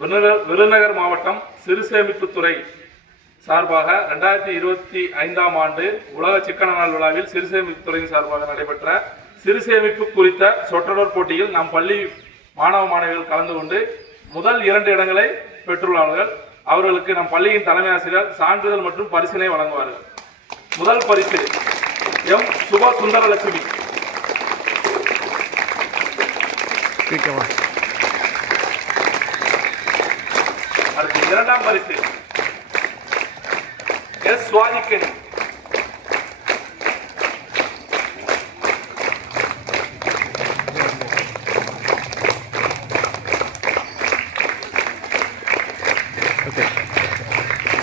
விருதுநகர் மாவட்டம் சிறுசேமிப்புத்துறை சார்பாக 2025ஆம் ஆண்டு உலக சிக்கன நாள் விழாவில் சிறுசேமிப்புத்துறையின் சார்பாக நடைபெற்ற சிறுசேமிப்பு குறித்த சொற்றொடர் போட்டியில் நம் பள்ளி மாணவ மாணவிகள் கலந்து கொண்டு முதல் 2 இடங்களை பெற்றுள்ளார்கள். அவர்களுக்கு நம் பள்ளியின் தலைமை ஆசிரியர் சான்றிதழ் மற்றும் பரிசினை வழங்குவார்கள். முதல் பரிசு எம் சுபா சுந்தரலட்சுமி. அடுத்து 2ஆம் பரிசு எஸ் சுவாதிக்கன்.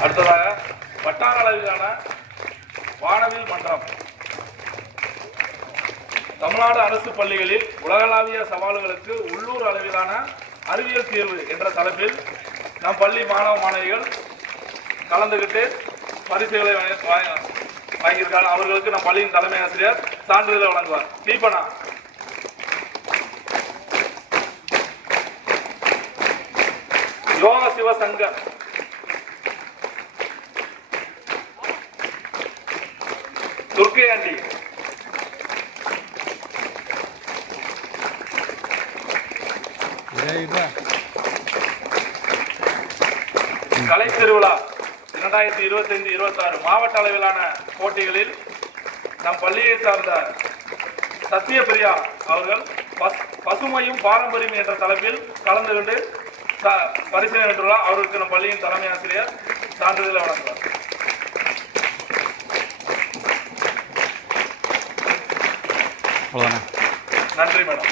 அடுத்ததாக வட்டார அளவிலான வானவில் மன்றம். தமிழ்நாடு அரசு பள்ளிகளில் உலகளாவிய சவால்களுக்கு உள்ளூர் அளவிலான அறிவியல் தீர்வு என்ற தலைப்பில் நம் பள்ளி மாணவ மாணவிகள் கலந்துகிட்டு பரிசுகளை வாங்கியிருக்காங்க. அவர்களுக்கு நம் பள்ளியின் தலைமை ஆசிரியர் சான்றிதழை வழங்குவார். தீபனா. யோக சிவசங்கர். துர்க்கை ஆண்டி. கலை திருவிழா 2025-26 மாவட்ட அளவிலான போட்டிகளில் நம் பள்ளியை சார்ந்த சத்யபிரியா அவர்கள் பசுமையும் பாரம்பரியம் என்ற தலைப்பில் கலந்து கொண்டு பரிசீலனை வென்றுள்ளார். அவருக்கு நம் பள்ளியின் தலைமை ஆசிரியர் சான்றிதழை வழங்குவார். நன்றி மேடம்.